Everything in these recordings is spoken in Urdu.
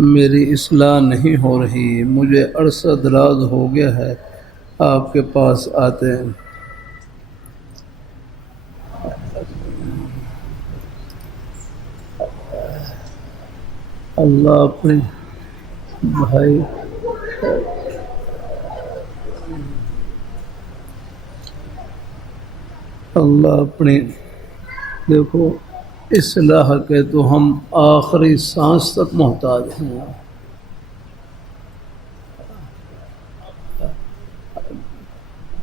میری اصلاح نہیں ہو رہی، مجھے عرصہ دراز ہو گیا ہے آپ کے پاس آتے ہیں۔ اللہ اپنے بھائی اللہ اپنی دیکھو اصلاح کے تو ہم آخری سانس تک محتاج ہیں۔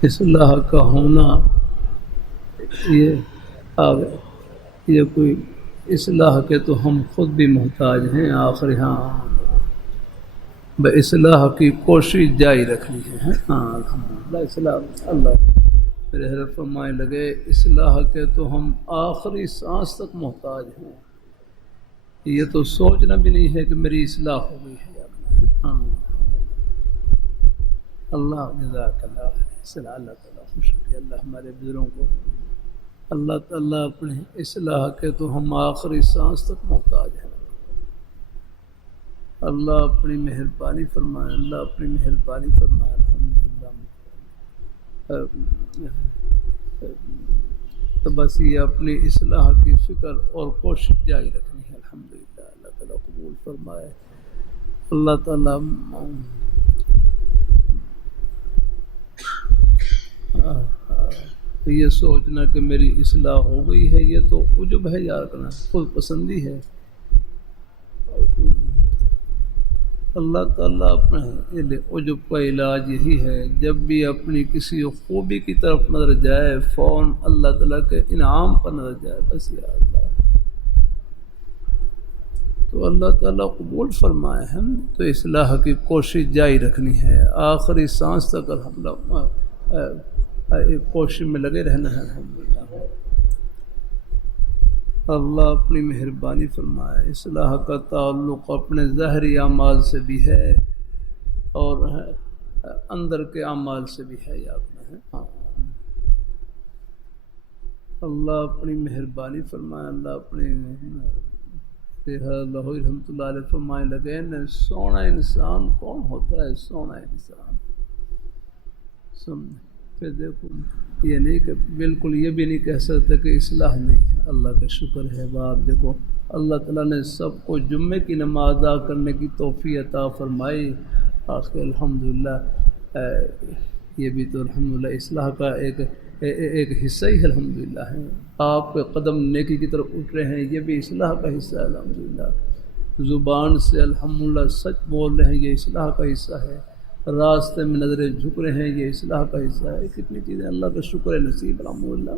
اصلاح کا ہونا یہ آگے یہ کوئی اصلاح کے تو ہم خود بھی محتاج ہیں آخری۔ ہاں اصلاح کی کوشش جاری رکھنی ہے۔ ہاں الحمدللہ اصلاح اللہ میرے حضرت فرمائے لگے اصلاح کے تو ہم آخری سانس تک محتاج ہیں، یہ تو سوچنا بھی نہیں ہے کہ میری اصلاح ہو گئی ہے۔ ہاں اللہ جزاک اللہ خیر، اللہ تعالیٰ خوش رکھے۔ اللہ ہمارے بزرگوں کو اللہ تعالیٰ اپنے اصلاح کے تو ہم آخری سانس تک محتاج ہیں۔ اللہ اپنی مہربانی فرمائے، اللہ اپنی مہربانی فرمائے۔ الحمدللہ تو بس یہ اپنی اصلاح کی فکر اور کوشش جاری رکھنی ہے۔ الحمدللہ اللہ تعالیٰ قبول فرمائے۔ اللہ تعالیٰ یہ سوچنا کہ میری اصلاح ہو گئی ہے یہ تو عجب ہے یار، کرنا خود پسندی ہے۔ اللہ تعالیٰ اپنے عجب کا علاج یہی ہے، جب بھی اپنی کسی خوبی کی طرف نظر جائے فوراً اللہ تعالیٰ کے انعام پر نظر جائے، بس یا اللہ تو اللہ تعالیٰ قبول فرمائے۔ ہم تو اصلاح کی کوشش جاری رکھنی ہے، آخری سانس تک الحمدللہ کوشش میں لگے رہنا ہے۔ الحمدللہ اللہ اپنی مہربانی فرمائے۔ اصلاح کا تعلق اپنے ظاہری اعمال سے بھی ہے اور اندر کے اعمال سے بھی ہے، یاد میں ہے۔ اللہ اپنی مہربانی فرمائے۔ اللہ اپنی اللہ رحمۃ اللہ علیہ فرمائے لگے نا، سونا انسان کون ہوتا ہے؟ سونا انسان پھر دیکھو یہ نہیں کہ بالکل یہ بھی نہیں کہہ سکتے کہ اصلاح نہیں ہے، اللہ کا شکر ہے۔ بات دیکھو اللہ تعالیٰ نے سب کو جمعے کی نماز ادا کرنے کی توفیق عطا فرمائی، آخر الحمدللہ یہ بھی تو الحمدللہ اصلاح کا ایک حصہ ہی الحمدللہ ہے۔ آپ کے قدم نیکی کی طرف اٹھ رہے ہیں، یہ بھی اصلاح کا حصہ ہے الحمدللہ۔ زبان سے الحمدللہ سچ بول رہے ہیں، یہ اصلاح کا حصہ ہے۔ راستے میں نظریں جھک رہے ہیں، یہ اصلاح کا حصہ ہے۔ کتنی چیزیں اللہ کا شکر نصیب الحمدللہ۔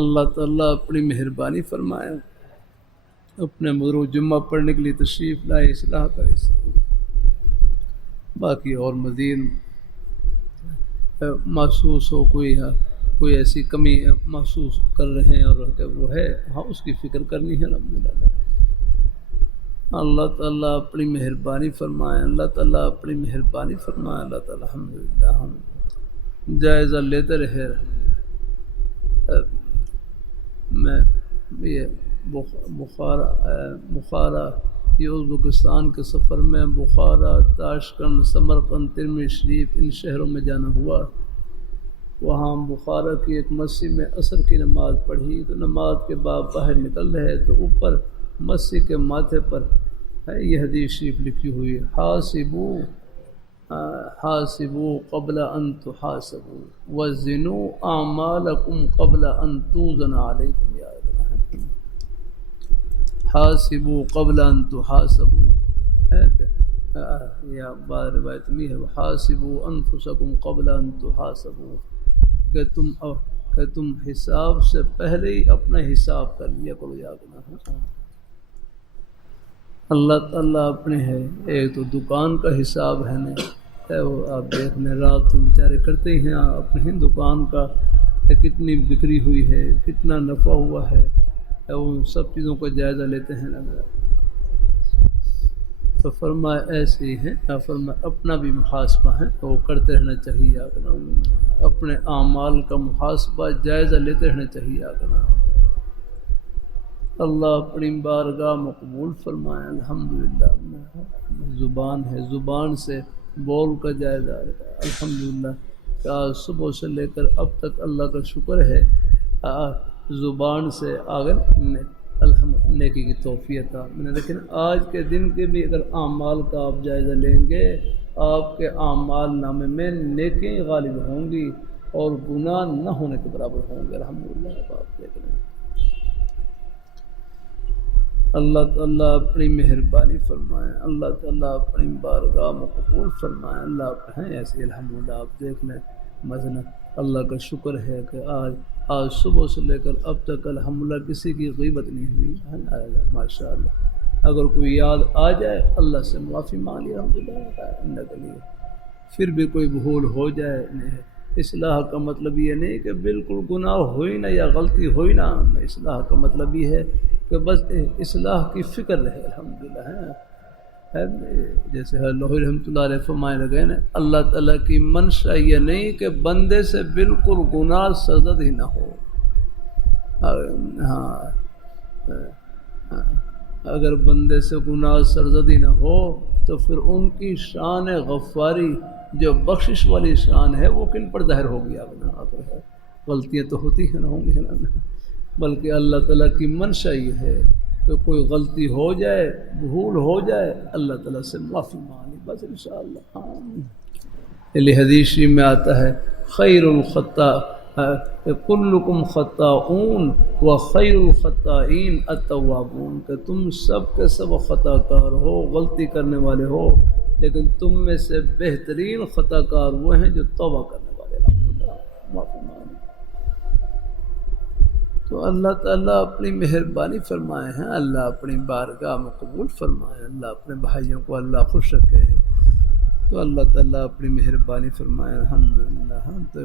اللہ تعالیٰ اپنی مہربانی فرمائے، اپنے مدرو جمعہ پڑھنے کے لیے تشریف لائے، اصلاح کا حصہ۔ باقی اور مزید محسوس ہو کوئی ایسی کمی محسوس کر رہے ہیں اور وہ ہے، ہاں اس کی فکر کرنی ہے الحمدللہ۔ اللہ تعالیٰ اپنی مہربانی فرمائے، اللہ تعالیٰ اپنی مہربانی فرمائے۔ اللہ تعالیٰ الحمدللہ ہم جائزہ لیتے رہے۔ میں یہ بخارا یہ ازبکستان کے سفر میں بخارا، تاشقند، سمرقند، ترمذی شریف ان شہروں میں جانا ہوا۔ وہاں بخارا کی ایک مسجد میں عصر کی نماز پڑھی تو نماز کے بعد باہر نکل رہے تو اوپر مسجد کے ماتھے پر یہ حدیث شریف لکھی ہوئی ہے، حاسبوا قبل ان تحاسبوا وزنوا اعمالکم قبل ان توزن علیکم۔ حاسبوا قبل ان تحاسبوا، یا بعض روایت میں ہے حاسبوا انفسکم قبل ان تحاسبوا، کہ تم حساب سے پہلے ہی اپنا حساب کر لیا کرو۔ یاد اللہ تعالیٰ اپنے ہے، ایک تو دکان کا حساب ہے نا، وہ آپ دیکھ لیں رات تو بیچارے کرتے ہی ہیں اپنے دکان کا، کتنی بکری ہوئی ہے، کتنا نفع ہوا ہے، ان سب چیزوں کا جائزہ لیتے ہیں لگا۔ تو فرمایا ایسے ہی ہے، فرمایا اپنا بھی محاسبہ ہے تو وہ کرتے رہنا چاہیے، اپنے اعمال کا محاسبہ جائزہ لیتے رہنا چاہیے۔ اللہ اپنی بارگاہ مقبول فرمائے الحمدللہ۔ زبان ہے، زبان سے بول کا جائزہ رہا الحمدللہ کہ آج صبح سے لے کر اب تک اللہ کا شکر ہے زبان سے آگے نیکی کی توفیق تھا میں نے۔ لیکن آج کے دن کے بھی اگر اعمال کا آپ جائزہ لیں گے، آپ کے اعمال نامے میں نیکی غالب ہوں گی اور گناہ نہ ہونے کے برابر ہوں گے الحمدللہ۔ آپ دیکھ لیں اللہ تعالیٰ اپنی مہربانی فرمائے، اللہ تعالیٰ اپنی بارگاہ میں قبول فرمائے۔ اللہ ہیں ایسے الحمدللہ۔ آپ دیکھ لیں مثلا اللہ کا شکر ہے کہ آج صبح سے لے کر اب تک الحمدللہ کسی کی غیبت نہیں ہوئی ماشاء اللہ۔ اگر کوئی یاد آ جائے اللہ سے معافی مانگی الحمدللہ کے لیے، پھر بھی کوئی بھول ہو جائے اصلاح کا مطلب یہ نہیں کہ بالکل گناہ ہوئی نہ یا غلطی ہوئی نہ، اصلاح کا مطلب یہ ہے کہ بس اصلاح کی فکر رہے الحمدللہ ہے۔ جیسے لوہی رحمۃ اللہ علیہ فرمائے لگے نا، اللہ تعالیٰ کی منشا یہ نہیں کہ بندے سے بالکل گناہ سرزد ہی نہ ہو۔ ہاں اگر بندے سے گناہ سرزد ہی نہ ہو تو پھر ان کی شان غفاری جو بخشش والی شان ہے وہ کن پر ظاہر ہوگی؟ غلطیاں تو ہوتی ہیں نہ ہوں گی نا، بلکہ اللہ تعالیٰ کی منشا یہ ہے کہ کوئی غلطی ہو جائے، بھول ہو جائے، اللہ تعالیٰ سے معافی مانگی بس انشاءاللہ۔ علی حدیث میں آتا ہے خیر الخطا کلکم خطاؤن و خیر الخطائین التوابون، کہ تم سب کے سب خطا کار ہو، غلطی کرنے والے ہو، لیکن تم میں سے بہترین خطا کار وہ ہیں جو توبہ کرنے والے الحمدللہ معافی مانگے۔ تو اللہ تعالیٰ اپنی مہربانی فرمائے ہیں، اللہ اپنی بارگاہ میں قبول فرمائے، اللہ اپنے بھائیوں کو اللہ خوش رکھے، تو اللہ تعالیٰ اپنی مہربانی فرمائے الحمدللہ۔ تو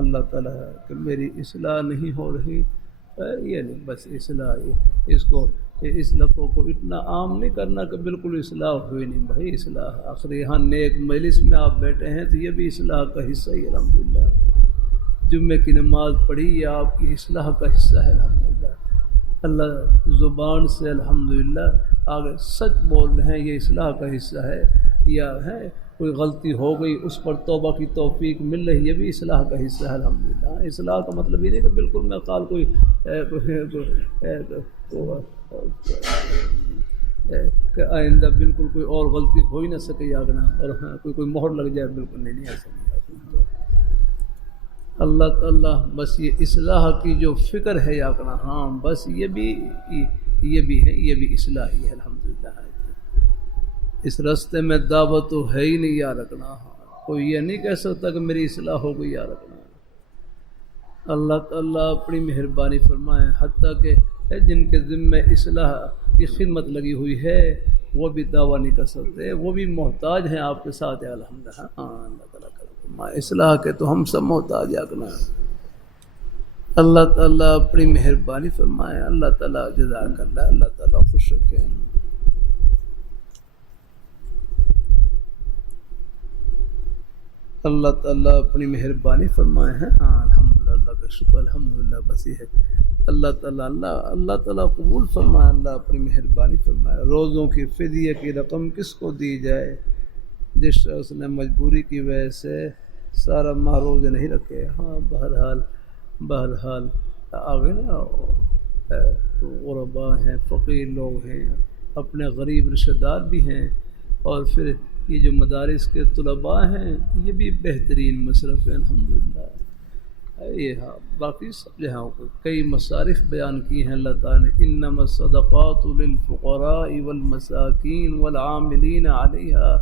اللہ تعالیٰ کہ میری اصلاح نہیں ہو رہی، یہ نہیں بس اصلاح، اس لفظوں کو اتنا عام نہیں کرنا کہ بالکل اصلاح ہوئی نہیں، بھائی اصلاح آخر یہاں نیک مجلس میں آپ بیٹھے ہیں تو یہ بھی اصلاح کا حصہ ہی الحمدللہ۔ جمعے کی نماز پڑھی یہ آپ کی اصلاح کا حصہ ہے الحمدللہ۔ اللہ زبان سے الحمدللہ آگے سچ بول رہے ہیں یہ اصلاح کا حصہ ہے، یا ہے کوئی غلطی ہو گئی اس پر توبہ کی توفیق مل رہی، یہ بھی اصلاح کا حصہ ہے الحمدللہ۔ اصلاح کا مطلب یہ نہیں کہ بالکل میں قال کوئی کہ آئندہ بالکل کوئی اور غلطی ہو ہی نہ سکے یاگنا، اور ہاں کوئی مہر لگ جائے، بالکل نہیں ایسا نہیں۔ اللہ تعالیٰ بس یہ اصلاح کی جو فکر ہے یاگنا، ہاں بس یہ بھی ہے، یہ بھی اصلاح ہی ہے الحمدللہ۔ اس راستے میں دعوت تو ہے ہی نہیں یا رکھنا، کوئی یہ نہیں کہہ سکتا کہ میری اصلاح ہو گئی یا رکھنا۔ اللہ تعالیٰ اپنی مہربانی فرمائے، حتیٰ کہ جن کے ذمہ اصلاح کی خدمت لگی ہوئی ہے وہ بھی دعویٰ نہیں کر سکتے، وہ بھی محتاج ہیں آپ کے ساتھ الحمدللہ۔ اللہ تعالیٰ فرمائے اصلاح کے تو ہم سب محتاج ہیں۔ اللہ تعالیٰ اپنی مہربانی فرمائے، اللہ تعالیٰ جزاک اللہ، اللہ تعالیٰ خوش رکھے۔ اللہ تعالیٰ اپنی مہربانی فرمائے ہیں، ہاں الحمدللہ، اللہ کا شکر الحمدللہ، بس یہ ہے اللہ تعالیٰ قبول فرمائے، اللہ اپنی مہربانی فرمائے۔ روزوں کی فدیے کی رقم کس کو دی جائے؟ جس شخص نے مجبوری کی وجہ سے سارا ماہ روزے نہیں رکھے۔ ہاں بہرحال آگے نا غربا ہیں، فقیر لوگ ہیں، اپنے غریب رشتہ دار بھی ہیں، اور پھر یہ جو مدارس کے طلباء ہیں یہ بھی بہترین مصرف ہے الحمدللہ۔ یہ ہاں باقی سب جہاں کو کئی مصارف بیان کی ہیں اللہ تعالیٰ نے، انما الصدقات للفقراء والمساکین والعاملین علیہا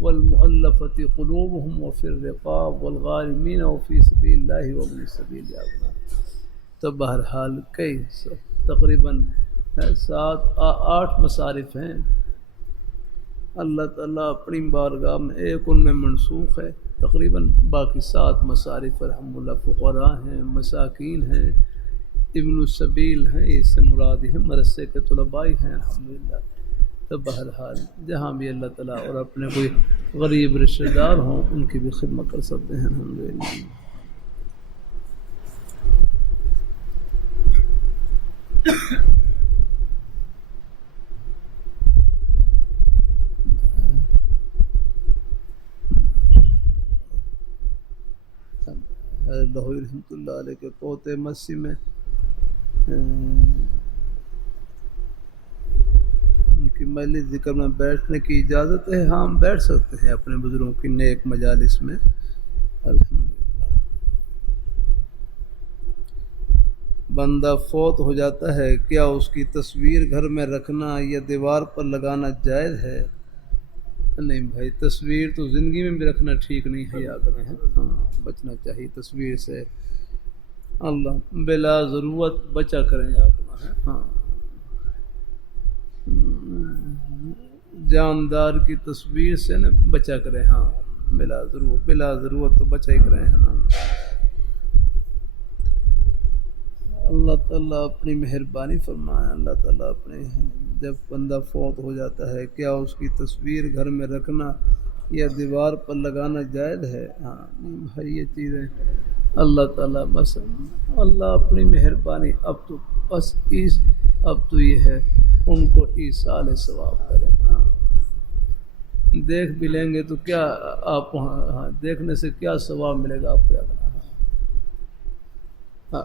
والمؤلفۃ قلوبہم وفی الرقاب والغارمین وفی سبیل اللہ وابن السبیل۔ تو بہرحال کئی تقریباً 7-8 مصارف ہیں، اللہ تعالیٰ اپنی بارگاہ میں ایک ان میں منسوخ ہے، تقریباً باقی 7 مصارف الحمدللہ فقراء ہیں، مساکین ہیں، ابن السبیل ہیں، اس سے مراد ہیں مدرسے کے طلباء ہیں الحمدللہ۔ تو بہرحال جہاں بھی اللہ تعالیٰ اور اپنے کوئی غریب رشتہ دار ہوں ان کی بھی خدمت کر سکتے ہیں الحمدللہ۔ لاہوری رحمۃ اللہ علیہ کے پوتے مسی میں ان کی مجلس ذکر میں بیٹھنے کی اجازت ہے؟ ہاں ہم بیٹھ سکتے ہیں اپنے بزرگوں کی نیک مجالس میں الحمدللہ۔ بندہ فوت ہو جاتا ہے، کیا اس کی تصویر گھر میں رکھنا یا دیوار پر لگانا جائز ہے؟ نہیں بھائی، تصویر تو زندگی میں بھی رکھنا ٹھیک نہیں ہے، یاد رہے، ہاں بچنا چاہیے تصویر سے، اللہ بلا ضرورت بچا کریں اپنا، ہاں جاندار کی تصویر سے نہ بچا کریں، ہاں بلا ضرورت تو بچا ہی کریں، ہے نا۔ اللہ تعالیٰ اپنی مہربانی فرمائے، اللہ تعالیٰ اپنے جب بندہ فوت ہو جاتا ہے کیا اس کی تصویر گھر میں رکھنا یا دیوار پر لگانا جائز ہے؟ ہاں بھائی یہ چیزیں اللہ تعالیٰ بس اللہ اپنی مہربانی اب تو یہ ہے ان کو ایصال ثواب کرے، ہاں دیکھ بھی لیں گے تو کیا آپ ہاں دیکھنے سے کیا ثواب ملے گا آپ کو؟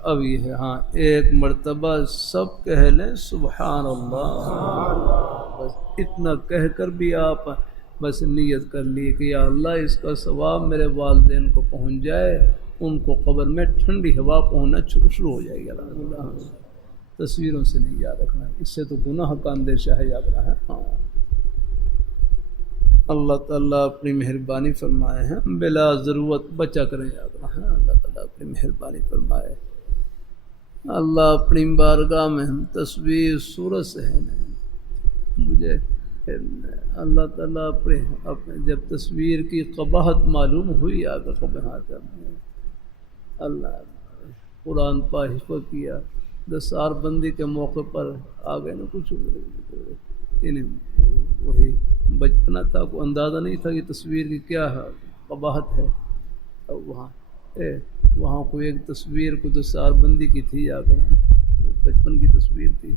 اب یہ ہے ہاں ایک مرتبہ سب کہہ لیں سبحان اللہ، بس اتنا کہہ کر بھی آپ بس نیت کر لی کہ یا اللہ اس کا ثواب میرے والدین کو پہنچ جائے، ان کو قبر میں ٹھنڈی ہوا پہنچنا شروع ہو جائے گی، الحمدللہ۔ تصویروں سے نہیں یاد رکھنا، اس سے تو گناہ کا اندیشہ ہے، یاد رہا ہے، ہاں اللہ تعالیٰ اپنی مہربانی فرمائے ہیں، بلا ضرورت بچا کریں، یاد رہا ہے، اللہ تعالیٰ اپنی مہربانی فرمائے۔ اللہ اپنی بارگاہ میں تصویر صورت سے ہے مجھے اللہ تعالیٰ اپنے جب تصویر کی قباحت معلوم ہوئی آگے قباحت اللہ قرآن پا حفظ کیا، دستار بندی کے موقع پر آگے نہ کچھ وہی بچپنا تھا، کوئی اندازہ نہیں تھا کہ تصویر کی کیا قباحت ہے۔ وہاں کوئی ایک تصویر کو دستار بندی کی تھی، آگے بچپن کی تصویر تھی،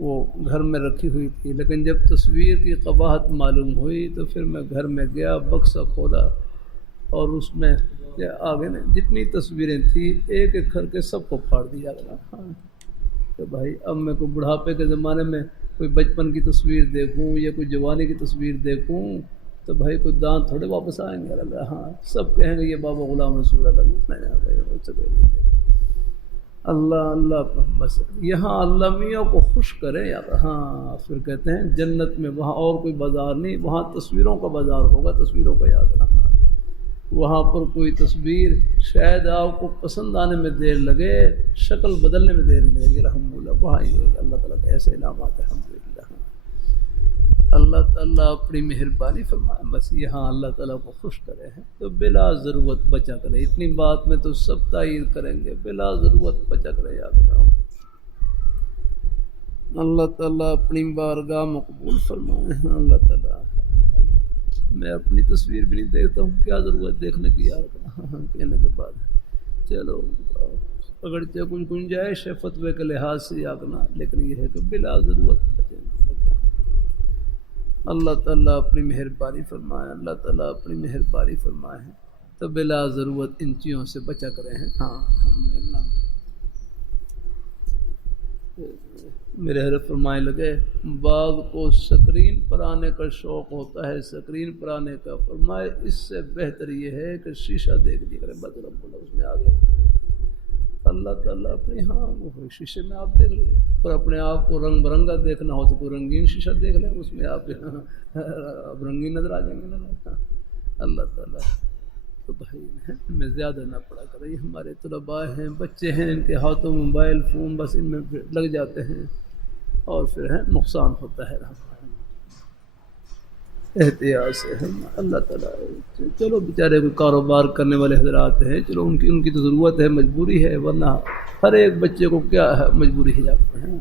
وہ گھر میں رکھی ہوئی تھی، لیکن جب تصویر کی قباحت معلوم ہوئی تو پھر میں گھر میں گیا، بکسا کھولا اور اس میں آگے جتنی تصویریں تھیں ایک ایک کر کے سب کو پھاڑ دیا گیا، ہاں کہ بھائی اب میں کوئی بڑھاپے کے زمانے میں کوئی بچپن کی تصویر دیکھوں یا کوئی جوانی کی تصویر دیکھوں تو بھائی کوئی دانت تھوڑے واپس آئیں گے، ہاں سب کہیں گے یہ بابا غلام رسول اللہ اللہ بس یہاں اللہ میاں کو خوش کرے یار، ہاں پھر کہتے ہیں جنت میں وہاں اور کوئی بازار نہیں، وہاں تصویروں کا بازار ہوگا، تصویروں کا، یاد رکھنا وہاں پر کوئی تصویر شاید آپ کو پسند آنے میں دیر لگے، شکل بدلنے میں دیر نہیں لگے گی، الحمدللہ وہاں ہی اللہ تعالیٰ کے ایسے انعامات ہیں، الحمدللہ اللہ تعالیٰ اپنی مہربانی فرمائے، بس یہاں اللہ تعالیٰ کو خوش کرے ہیں تو بلا ضرورت بچا کرے، اتنی بات میں تو سب تائید کریں گے، بلا ضرورت بچا کرے، یاد رکھو اللہ تعالیٰ اپنی بارگاہ مقبول فرمائے ہیں، اللہ تعالیٰ میں اپنی تصویر بھی نہیں دیکھتا ہوں، کیا ضرورت دیکھنے کی، یاد رکھنا کہنے کے بعد چلو اگرچہ کچھ گنجائش ہے فتوے کے لحاظ سے یاد رکھنا، لیکن یہ ہے کہ بلا ضرورت بچے، اللہ تعالیٰ اپنی مہربانی فرمائے، اللہ تعالیٰ اپنی مہربانی فرمائے ہیں تو بلا ضرورت ان چیزوں سے بچا کرے ہیں، ہاں الحمدللہ۔ میرے حضرت فرمائے لگے بعض کو سکرین پر آنے کا شوق ہوتا ہے، سکرین پر آنے کا، فرمائے اس سے بہتر یہ ہے کہ شیشہ دیکھ لیا کرے، بس رب اللہ اس میں آ گیا اللہ تعالیٰ اپنے ہاں وہ شیشے میں آپ دیکھ لیں، اور اپنے آپ کو رنگ برنگا دیکھنا ہو تو کوئی رنگین شیشہ دیکھ لیں، اس میں آپ اب رنگین نظر آ جائیں گے نا، اللہ تعالیٰ تو بھائی میں زیادہ نہ پڑا کرے، یہ ہمارے طلباء ہیں، بچے ہیں، ان کے ہاتھوں موبائل فون بس ان میں لگ جاتے ہیں اور پھر ہے نقصان ہوتا ہے، احتیاط سے ہے اللہ تعالیٰ۔ چلو بیچارے کوئی کاروبار کرنے والے حضرات ہیں، چلو ان کی تو ضرورت ہے، مجبوری ہے، ورنہ ہر ایک بچے کو کیا ہے مجبوری ہے جاتے ہیں۔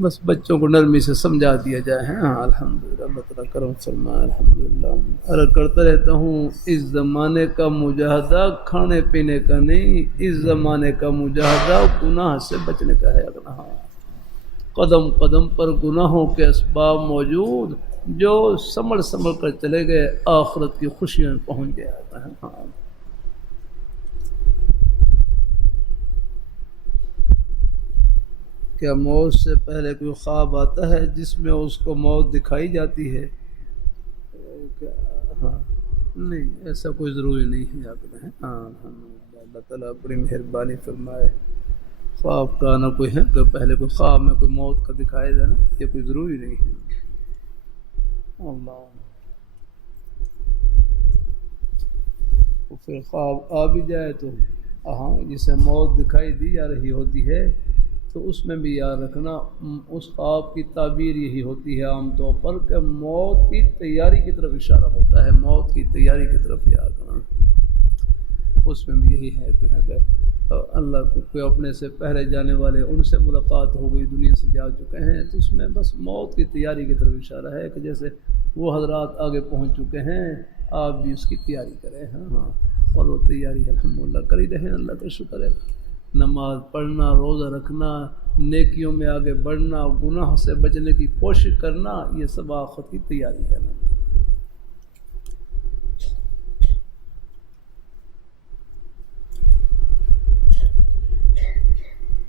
بس بچوں کو نرمی سے سمجھا دیا جائے. ہاں الحمدللہ اللہ تعالیٰ کرم فرمائے. الحمدللہ عرض کرتا رہتا ہوں اس زمانے کا مجاہدہ کھانے پینے کا نہیں، اس زمانے کا مجاہدہ گناہ سے بچنے کا ہے. ہاں قدم قدم پر گناہوں کے اسباب موجود، جو سمجھ سمجھ کر چلے گئے آخرت کی خوشیوں میں پہنچ گیا. ہاں کیا موت سے پہلے کوئی خواب آتا ہے جس میں اس کو موت دکھائی جاتی ہے؟ ہاں نہیں، ایسا کوئی ضروری نہیں ہے. ہاں الحمدللہ اللہ تعالیٰ بڑی مہربانی فرمائے. خواب کا نہ کوئی ہے کہ پہلے کوئی خواب میں کوئی موت کا دکھایا جائے نا، یہ کوئی ضروری نہیں ہے. اللہ پھر خواب آ بھی جائے تو ہاں جسے موت دکھائی دی جا رہی ہوتی ہے تو اس میں بھی یاد رکھنا اس خواب کی تعبیر یہی ہوتی ہے عام طور پر کہ موت کی تیاری کی طرف اشارہ ہوتا ہے. موت کی تیاری کی طرف یاد رکھنا، اس میں بھی یہی ہے کہ اللہ کو کوئی اپنے سے پہلے جانے والے ان سے ملاقات ہو گئی، دنیا سے جا چکے ہیں، تو اس میں بس موت کی تیاری کی طرف اشارہ ہے کہ جیسے وہ حضرات آگے پہنچ چکے ہیں آپ بھی اس کی تیاری کریں. ہاں اور وہ تیاری الحمدللہ کر ہی رہے ہیں. اللہ کا شکر ہے. نماز پڑھنا، روزہ رکھنا، نیکیوں میں آگے بڑھنا، گناہ سے بچنے کی کوشش کرنا، یہ سب آخرت کی تیاری ہے.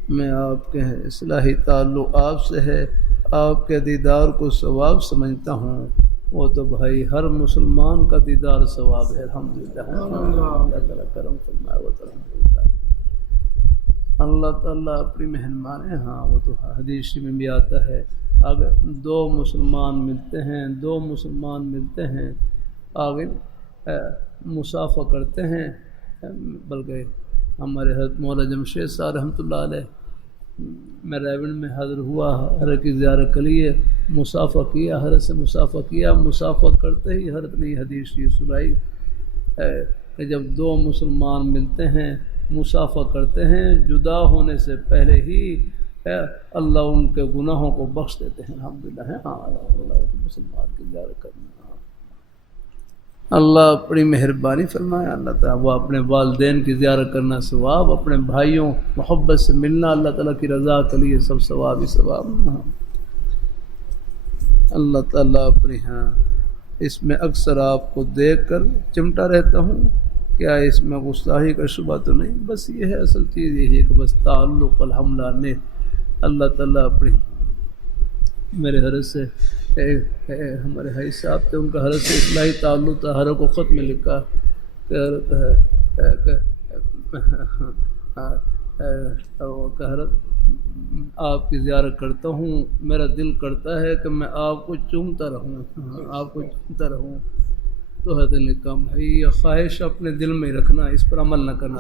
میں آپ کے اصلاحی تعلق آپ سے ہے، آپ کے دیدار کو ثواب سمجھتا ہوں. وہ تو بھائی ہر مسلمان کا دیدار ثواب ہے. الحمدللہ اللہ تعالیٰ کرم فرمائے. وہ تو الحمدللہ اللہ تعالیٰ اپنی مہربان ہے. ہاں وہ تو حدیث میں بھی آتا ہے اگر دو مسلمان ملتے ہیں آگے مصافحہ کرتے ہیں، بلکہ ہمارے حضرت مولانا جمشید صاحب رحمۃ اللہ علیہ میں ریون میں حاضر ہوا، حضرت کی زیارت کے لیے مصافحہ کیا، حضرت سے مصافحہ کیا. مصافحہ کرتے ہی حضرت نے حدیث یہ سنائی کہ جب دو مسلمان ملتے ہیں مصافحہ کرتے ہیں، جدا ہونے سے پہلے ہی اللہ ان کے گناہوں کو بخش دیتے ہیں. الحمدللہ ہے. ہاں مسلمان کی زیارت کرنا اللہ اپنی مہربانی فرمائے. اللہ تعالیٰ وہ اپنے والدین کی زیارت کرنا ثواب، اپنے بھائیوں محبت سے ملنا اللہ تعالیٰ کی رضا کے لیے سب ثواب ہی ثواب. اللہ تعالیٰ اپنی ہاں اس میں اکثر آپ کو دیکھ کر چمٹا رہتا ہوں، کیا اس میں گستاخی کا شبہ تو نہیں؟ بس یہ ہے اصل چیز یہی ہے کہ بس تعلق الحمدللہ نے اللہ تعالیٰ اپنی میرے حضرت سے ہمارے حاجی صاحب تھے، ان کا حضرت سے اصلاحی تعلق تھا. حضرت کو خط میں لکھا کہ حضرت آپ کی زیارت کرتا ہوں، میرا دل کرتا ہے کہ میں آپ کو چومتا رہوں. تو حضرت نے کہا بھائی یہ خواہش اپنے دل میں رکھنا، اس پر عمل نہ کرنا.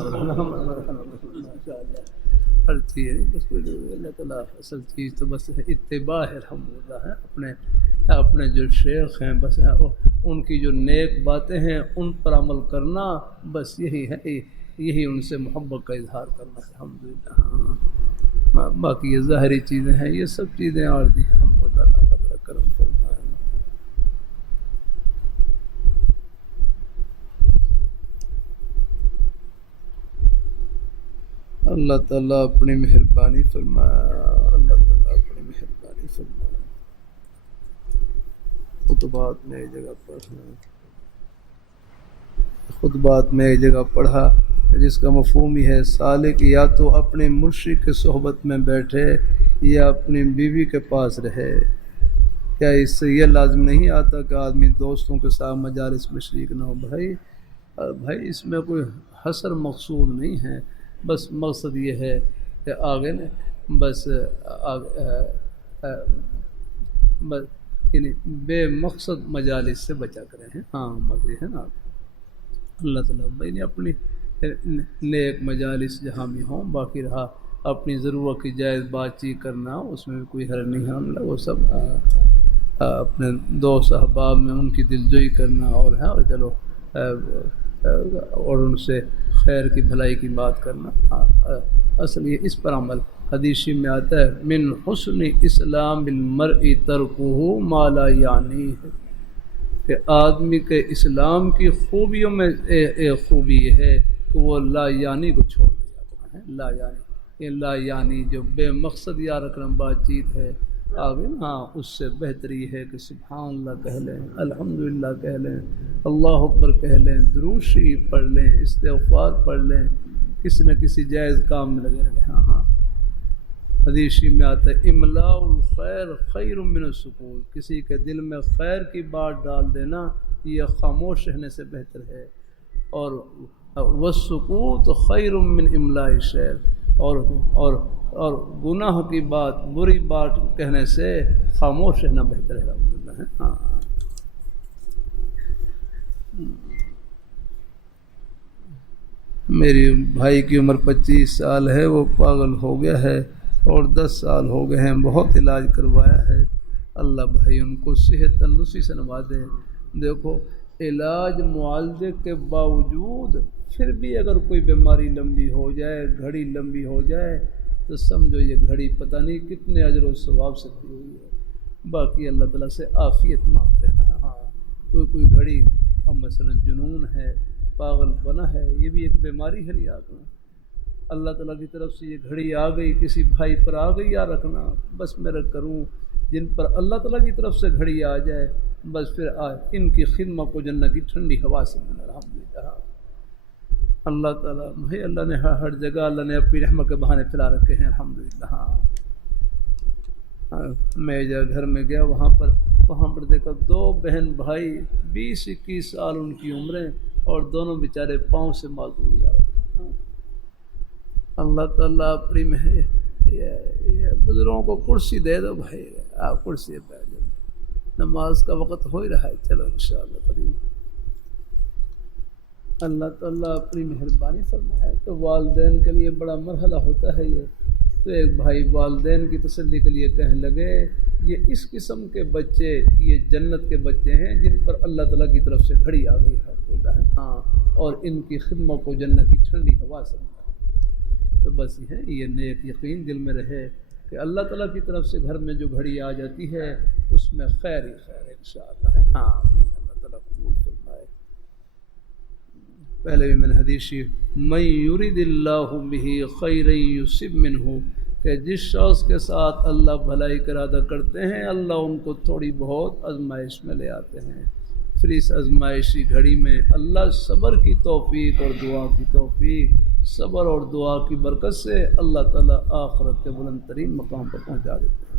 ہر چیز بس اللہ تعالیٰ اصل چیز تو بس اتباع ہے. الحمدللہ ہے اپنے جو شیخ ہیں بس ان کی جو نیک باتیں ہیں ان پر عمل کرنا، بس یہی ہے، یہی ان سے محبت کا اظہار کرنا ہے. الحمدللہ باقی یہ ظاہری چیزیں ہیں، یہ سب چیزیں عارضی ہیں. الحمدللہ اللہ تعالیٰ کرم فرمائے. اللہ تعالیٰ اپنی مہربانی فرمائے. اللہ تعالیٰ اپنی مہربانی فرمائے. خطبات میں ایک جگہ پڑھا جس کا مفہوم یہ ہے سالک یا تو اپنے مرشد کی صحبت میں بیٹھے یا اپنی بیوی کے پاس رہے. کیا اس سے یہ لازم نہیں آتا کہ آدمی دوستوں کے ساتھ مجالس میں شریک نہ ہو؟ بھائی اس میں کوئی حصر مقصود نہیں ہے، بس مقصد یہ ہے کہ آگے نے بس یعنی بے مقصد مجالس سے بچا کریں ہیں. ہاں مزے ہیں نا اللہ تعالیٰ بھائی اپنی نیک مجالس جہاں بھی ہوں، باقی رہا اپنی ضرورت کی جائز بات چیت کرنا، اس میں بھی کوئی حرج نہیں ہے. وہ سب اپنے دوست احباب میں ان کی دلجوئی کرنا اور ہے، اور چلو اور ان سے خیر کی بھلائی کی بات کرنا. اصل یہ اس پر عمل حدیث میں آتا ہے من حسن اسلام المرء ترکہ ما لا یعنی ہے کہ آدمی کے اسلام کی خوبیوں میں ایک خوبی یہ ہے کہ وہ لا یعنی کو چھوڑ دیا ہے. لا یعنی، یہ لا یعنی جو بے مقصد یا رکھنا بات چیت ہے آگے نا، اس سے بہتری ہے کہ سبحان اللہ کہہ لیں، الحمدللہ کہہ لیں، اللہ اکبر کہہ لیں، درود شریف پڑھ لیں، استغفار پڑھ لیں، کسی نہ کسی جائز کام میں لگے رہے. ہاں حدیث میں آتا ہے املاء الخیر خیر من السکوت، کسی کے دل میں خیر کی بات ڈال دینا یہ خاموش رہنے سے بہتر ہے. اور والسکوت خیر من املاء الشر، اور گناہ کی بات، بری بات کہنے سے خاموش رہنا بہتر ہے. الحمدللہ ہے. ہاں میری بھائی کی عمر 25 سال ہے، وہ پاگل ہو گیا ہے اور 10 سال ہو گئے ہیں، بہت علاج کروایا ہے. اللہ بھائی ان کو صحت تندرستی سے نوازے. دیکھو علاج معالجے کے باوجود پھر بھی اگر کوئی بیماری لمبی ہو جائے، گھڑی لمبی ہو جائے، تو سمجھو یہ گھڑی پتہ نہیں کتنے اجر و ثواب سے بھری ہوئی ہے. باقی اللہ تعالیٰ سے عافیت مانگ لینا. ہاں کوئی گھڑی اب مثلا جنون ہے، پاگل پنا ہے، یہ بھی ایک بیماری ہے. یاد رکھنا اللہ تعالیٰ کی طرف سے یہ گھڑی آ گئی، کسی بھائی پر آ گئی، یاد رکھنا بس میرا کروں. جن پر اللہ تعالیٰ کی طرف سے گھڑی آ جائے بس پھر ان کی خدمت کو جنت کی ٹھنڈی ہوا سے ملنا. الحمدللہ اللہ تعالیٰ بھائی، اللہ نے ہر جگہ اللہ نے اپنی رحمت کے بہانے پھیلا رکھے ہیں. الحمدللہ. ہاں میں جب گھر میں گیا وہاں پر دیکھا 2 بہن بھائی 20-21 سال ان کی عمریں، اور دونوں بیچارے پاؤں سے معذور. یار اللہ تعالیٰ اپنی بزرگوں کو کرسی دے دو بھائی، آپ کرسی پہ جاؤ. نماز کا وقت ہو ہی رہا ہے، چلو انشاءاللہ قریب اللہ تعالیٰ اپنی مہربانی فرمائے. تو والدین کے لیے بڑا مرحلہ ہوتا ہے یہ. تو ایک بھائی والدین کی تسلی کے لیے کہنے لگے یہ اس قسم کے بچے یہ جنت کے بچے ہیں جن پر اللہ تعالیٰ کی طرف سے گھڑی آ گئی ہے. ہاں اور ان کی خدمت کو جنت کی ٹھنڈی ہوا سے ملا. تو بس یہ نیک یقین دل میں رہے کہ اللہ تعالیٰ کی طرف سے گھر میں جو گھڑی آ جاتی ہے اس میں خیر ہی خیر ہے انشاءاللہ. ہاں اللہ تعالیٰ قبول فرمائے. پہلے بھی میں نے حدیث من یرید اللہ بہ خیرا یصب منہ، کہ جس شخص کے ساتھ اللہ بھلائی کا ارادہ کرتے ہیں اللہ ان کو تھوڑی بہت آزمائش میں لے آتے ہیں. پھر اس آزمائشی گھڑی میں اللہ صبر کی توفیق اور دعا کی توفیق، صبر اور دعا کی برکت سے اللہ تعالیٰ آخرت کے بلند ترین مقام پر پہنچا دیتے ہیں.